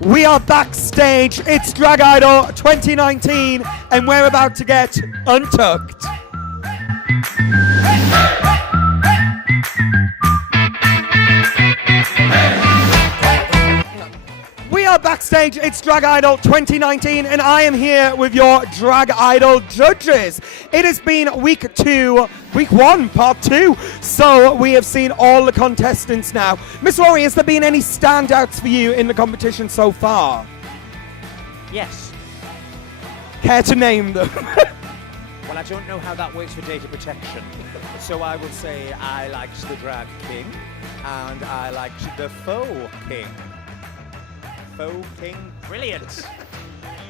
We are backstage. It's Drag Idol 2019, and we're about to get untucked. We are backstage. It's Drag Idol 2019, and I am here with your Drag Idol judges. It has been week 1, part 2. So we have seen all the contestants now. Miss Rory, has there been any standouts for you in the competition so far? Yes. Care to name them? Well, I don't know how that works for data protection. So I would say I liked the Drag King and I liked the Faux King. Faux King, brilliant.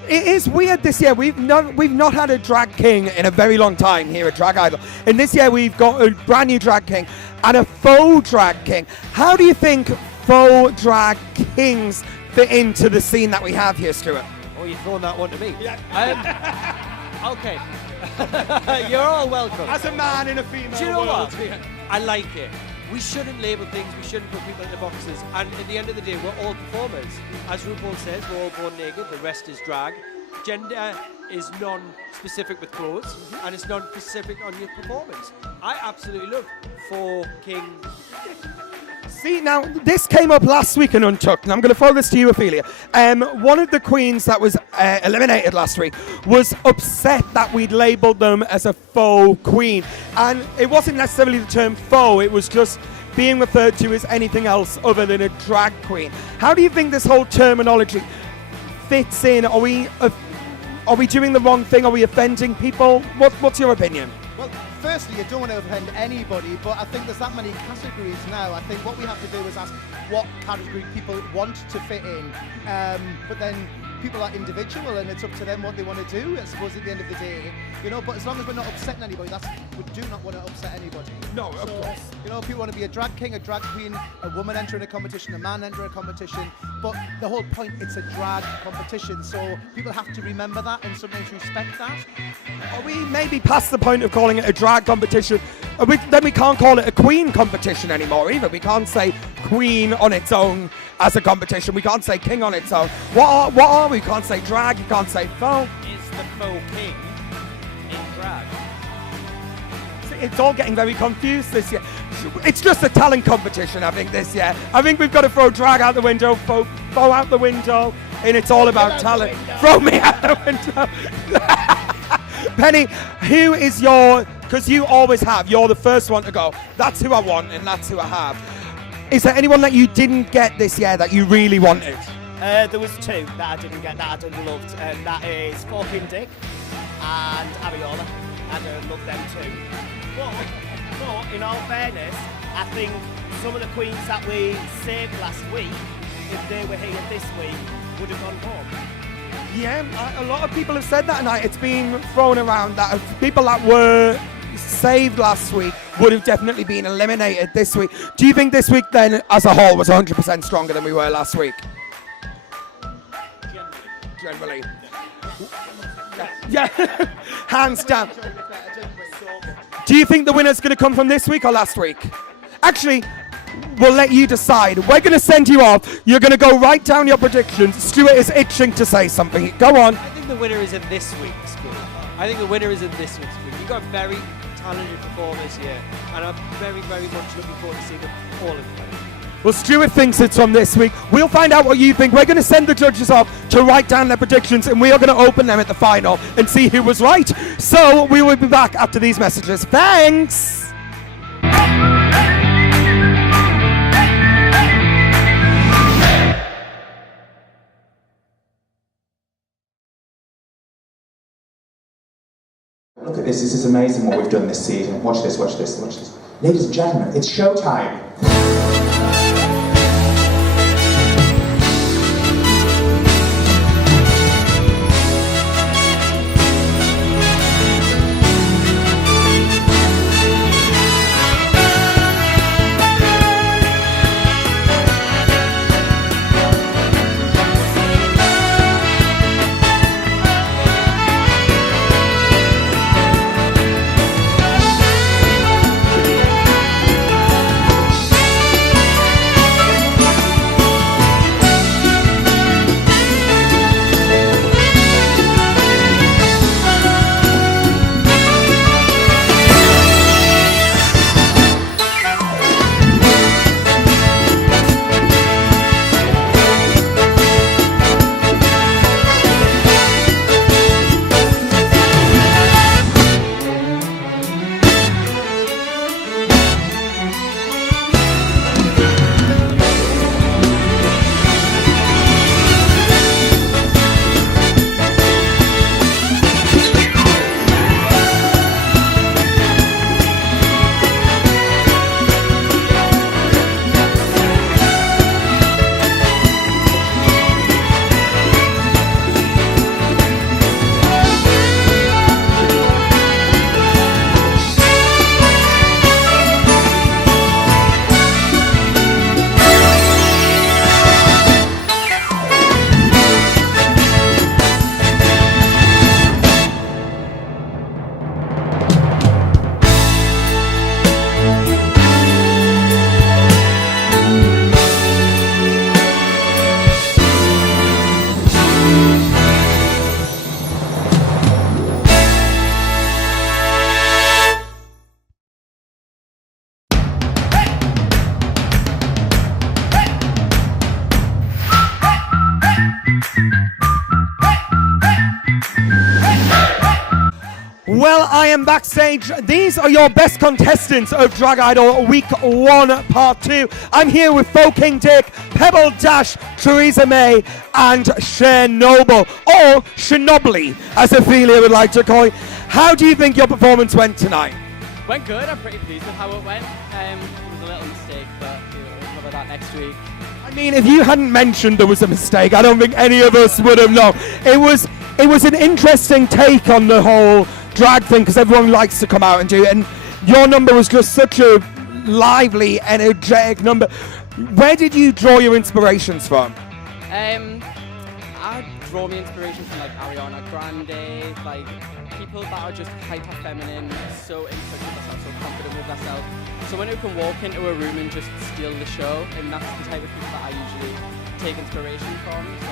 It is weird this year. We've not had a drag king in a very long time here at Drag Idol. And this year we've got a brand new drag king and a faux drag king. How do you think faux drag kings fit into the scene that we have here, Stuart? Oh, you're throwing that one to me. Yeah. Okay. You're all welcome. As a man in a female Do you know world. what? I like it. We shouldn't label things, we shouldn't put people into boxes, and at the end of the day, we're all performers. As RuPaul says, we're all born naked, the rest is drag. Gender is non-specific with clothes, and it's non-specific on your performance. I absolutely love Faux King. See, now, this came up last week in Untucked, and I'm going to throw this to you, Ophelia. One of the queens that was eliminated last week was upset that we'd labelled them as a faux queen. And it wasn't necessarily the term faux, it was just being referred to as anything else other than a drag queen. How do you think this whole terminology fits in? Are we doing the wrong thing? Are we offending people? What's your opinion? Well, firstly, you don't want to offend anybody, but I think there's that many categories now. I think what we have to do is ask what category people want to fit in. But then people are individual and it's up to them what they want to do, I suppose, at the end of the day. You know, but as long as we're not upsetting anybody, we do not want to upset anybody. No, of course. You know, if you want to be a drag king, a drag queen, a woman entering a competition, a man entering a competition, but the whole point, it's a drag competition, so people have to remember that and sometimes respect that. Are we maybe past the point of calling it a drag competition? Then we can't call it a queen competition anymore either. We can't say queen on its own as a competition. We can't say king on its own. What are we? You can't say drag, you can't say faux. Is the Faux King in drag? It's all getting very confused this year. It's just a talent competition, I think, this year. I think we've got to throw drag out the window, faux out the window, and it's all about talent. Throw me out the window. Penny, who is because you always have, you're the first one to go, that's who I want and that's who I have. Is there anyone that you didn't get this year that you really wanted? There was two that I didn't get that I loved, and that is Fucking Dick and Ariola. I love them too. But in all fairness, I think some of the queens that we saved last week, if they were here this week, would have gone home. Yeah, a lot of people have said that tonight. It's been thrown around that people that were saved last week would have definitely been eliminated this week. Do you think this week then, as a whole, was 100% stronger than we were last week? Generally. Yeah, hands down. Do you think the winner's going to come from this week or last week? Actually, we'll let you decide. We're going to send you off. You're going to go write down your predictions. Stuart is itching to say something. Go on. I think the winner is in this week's group. You've got very talented performers here, and I'm very, very much looking forward to seeing them all in play. Well, Stuart thinks it's from this week. We'll find out what you think. We're going to send the judges off to write down their predictions, and we are going to open them at the final and see who was right. So we will be back after these messages. Thanks! Look at this is amazing what we've done this season. Watch this, watch this, watch this. Ladies and gentlemen, it's showtime. I am backstage. These are your best contestants of Drag Idol Week 1 Part 2. I'm here with Folk King Dick, Pebble Dash, Theresa May, and Chernobyl, or Chernobyl, as Ophelia would like to call it. How do you think your performance went tonight? Went good. I'm pretty pleased with how it went. It was a little mistake, but we'll cover that next week. I mean, if you hadn't mentioned there was a mistake, I don't think any of us would have known. It was an interesting take on the whole drag thing because everyone likes to come out and do it, and your number was just such a lively, energetic number. Where did you draw your inspirations from? I draw my inspiration from like Ariana Grande, like people that are just hyper feminine, so in touch with themselves, so confident with themselves. Someone who can walk into a room and just steal the show, and that's the type of people that I usually take inspiration from. So.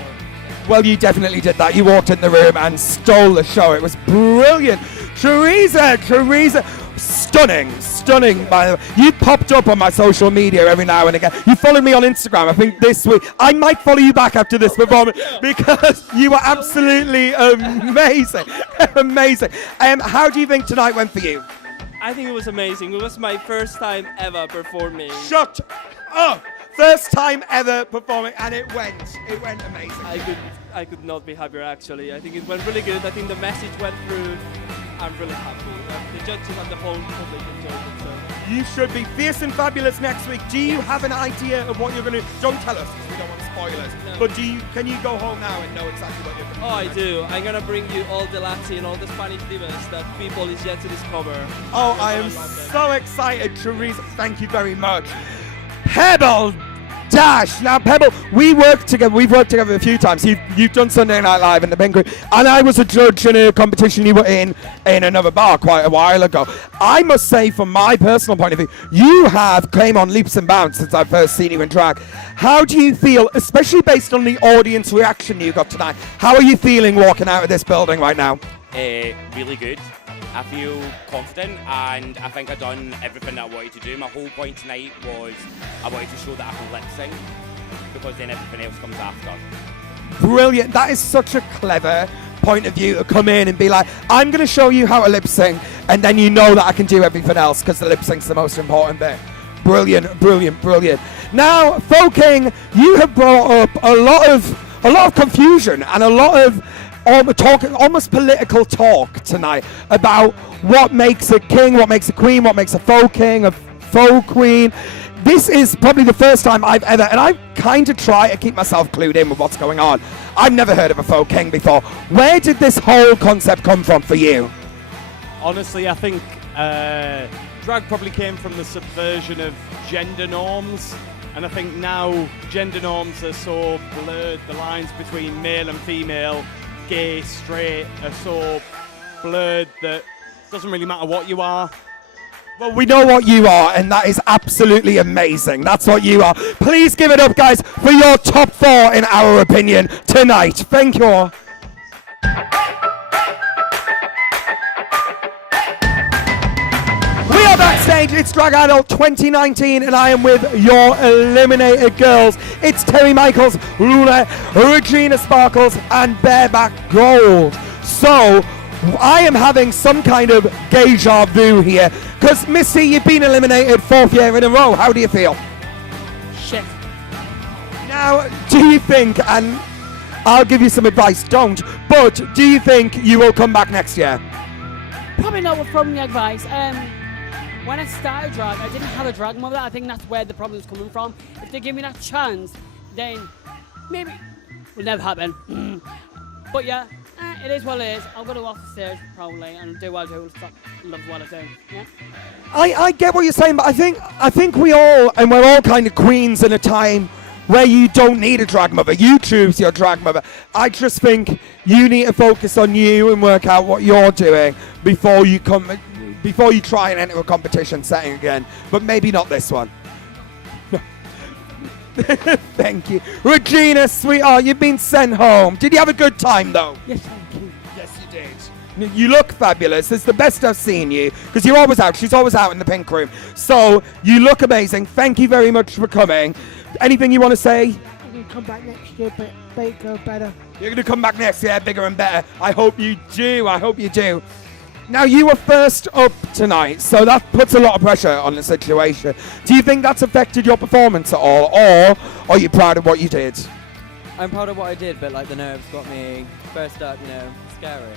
Well, you definitely did that. You walked in the room and stole the show. It was brilliant. Theresa, stunning, by the way. You popped up on my social media every now and again. You followed me on Instagram, I think this week. I might follow you back after this performance because you were absolutely amazing. Amazing. How do you think tonight went for you? I think it was amazing. It was my first time ever performing. Shut up! First time ever performing, and it went amazing. I could not be happier actually. I think it went really good. I think the message went through. I'm really happy. The judges and the whole public enjoyed it. So. You should be fierce and fabulous next week. Do you have an idea of what you're going to? Don't tell us because we don't want spoilers. No. But can you go home now and know exactly what you're going to do? Oh, I do. I'm gonna bring you all the Latin and all the Spanish divas that people is yet to discover. Oh, I am so excited, Theresa. Thank you very much. Pebble Dash. Now, Pebble, we've worked together a few times. You've done Sunday Night Live in the Pink Room, and I was a judge in a competition you were in another bar quite a while ago. I must say, from my personal point of view, you have came on leaps and bounds since I first seen you in drag. How do you feel, especially based on the audience reaction you got tonight? How are you feeling walking out of this building right now? Really good. I feel confident and I think I've done everything that I wanted to do. My whole point tonight was I wanted to show that I can lip sync because then everything else comes after. Brilliant. That is such a clever point of view to come in and be like, I'm going to show you how to lip sync, and then you know that I can do everything else because the lip sync's the most important bit. Brilliant, brilliant, brilliant. Now, Folk King, you have brought up a lot of confusion and a lot of almost political talk tonight about what makes a king, what makes a queen, what makes a folk king, a folk queen. This is probably the first time I've ever, and I kind of try to keep myself clued in with what's going on. I've never heard of a folk king before. Where did this whole concept come from for you? Honestly, I think drag probably came from the subversion of gender norms, and I think now gender norms are so blurred, the lines between male and female, gay, straight, are so blurred that it doesn't really matter what you are. Well, we know what you are, and that is absolutely amazing. That's what you are. Please give it up, guys, for your top 4 in our opinion tonight. Thank you all. We are backstage. It's Drag Idol 2019, and I am with your eliminated girls. It's Terry Michaels, Luna, Regina Sparkles, and Bareback Gold. So, I am having some kind of deja vu here, because Missy, you've been eliminated 4th year in a row. How do you feel? Shit. Now, do you think, and I'll give you some advice, don't, but do you think you will come back next year? Probably not from the advice. When I started drag, I didn't have a drag mother. I think that's where the problem is coming from. If they give me that chance, then maybe it will never happen. But yeah, it is what it is. I'll go to off the stage probably and do what I do. Love what I do. Yeah. I get what you're saying, but I think we're all kind of queens in a time where you don't need a drag mother. You choose your drag mother. I just think you need to focus on you and work out what you're doing before you try and enter a competition setting again. But maybe not this one. Thank you. Regina, sweetheart, you've been sent home. Did you have a good time, though? Yes, thank you. Yes, you did. You look fabulous. It's the best I've seen you, because you're always out. She's always out in the Pink Room. So, you look amazing. Thank you very much for coming. Anything you want to say? I'm going to come back next year, but bigger, better. You're going to come back next year, bigger and better. I hope you do. I hope you do. Now, you were first up tonight, so that puts a lot of pressure on the situation. Do you think that's affected your performance at all, or are you proud of what you did? I'm proud of what I did, but like the nerves got me first up, scary.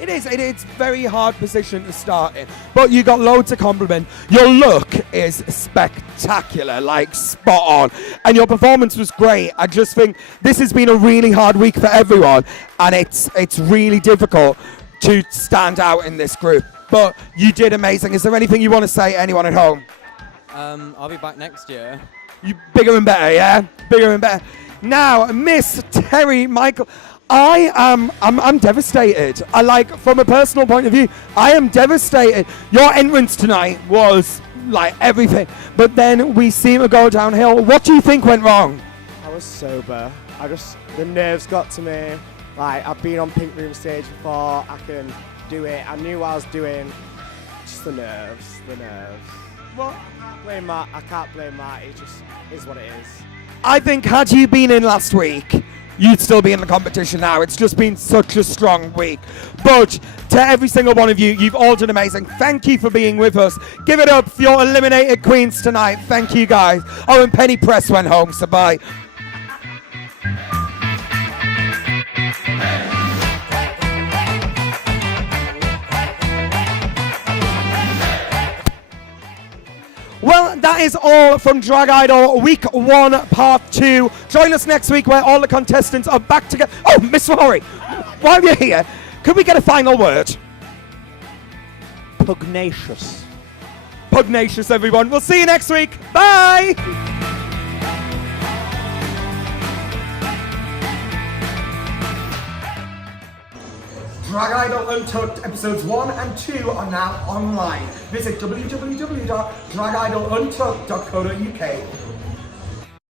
It is a very hard position to start in, but you got loads of compliment. Your look is spectacular, like spot on, and your performance was great. I just think this has been a really hard week for everyone, and it's really difficult to stand out in this group. But you did amazing. Is there anything you want to say to anyone at home? I'll be back next year. You bigger and better, yeah? Bigger and better. Now, Miss Terry Michael, I'm devastated. From a personal point of view, I am devastated. Your entrance tonight was like everything, but then we seem to go downhill. What do you think went wrong? I was sober. The nerves got to me. Like, I've been on Pink Room stage before. I can do it. I knew what I was doing. Just the nerves. Well, I can't blame that. It just is what it is. I think had you been in last week, you'd still be in the competition now. It's just been such a strong week. But to every single one of you, you've all done amazing. Thank you for being with us. Give it up for your eliminated queens tonight. Thank you, guys. Oh, and Penny Press went home, so bye. Well, that is all from Drag Idol Week 1, Part 2. Join us next week where all the contestants are back together. Oh, Miss Rory, while you're here, could we get a final word? Pugnacious. Pugnacious, everyone. We'll see you next week. Bye! Drag Idol Untucked episodes 1 and 2 are now online. Visit www.dragidoluntucked.co.uk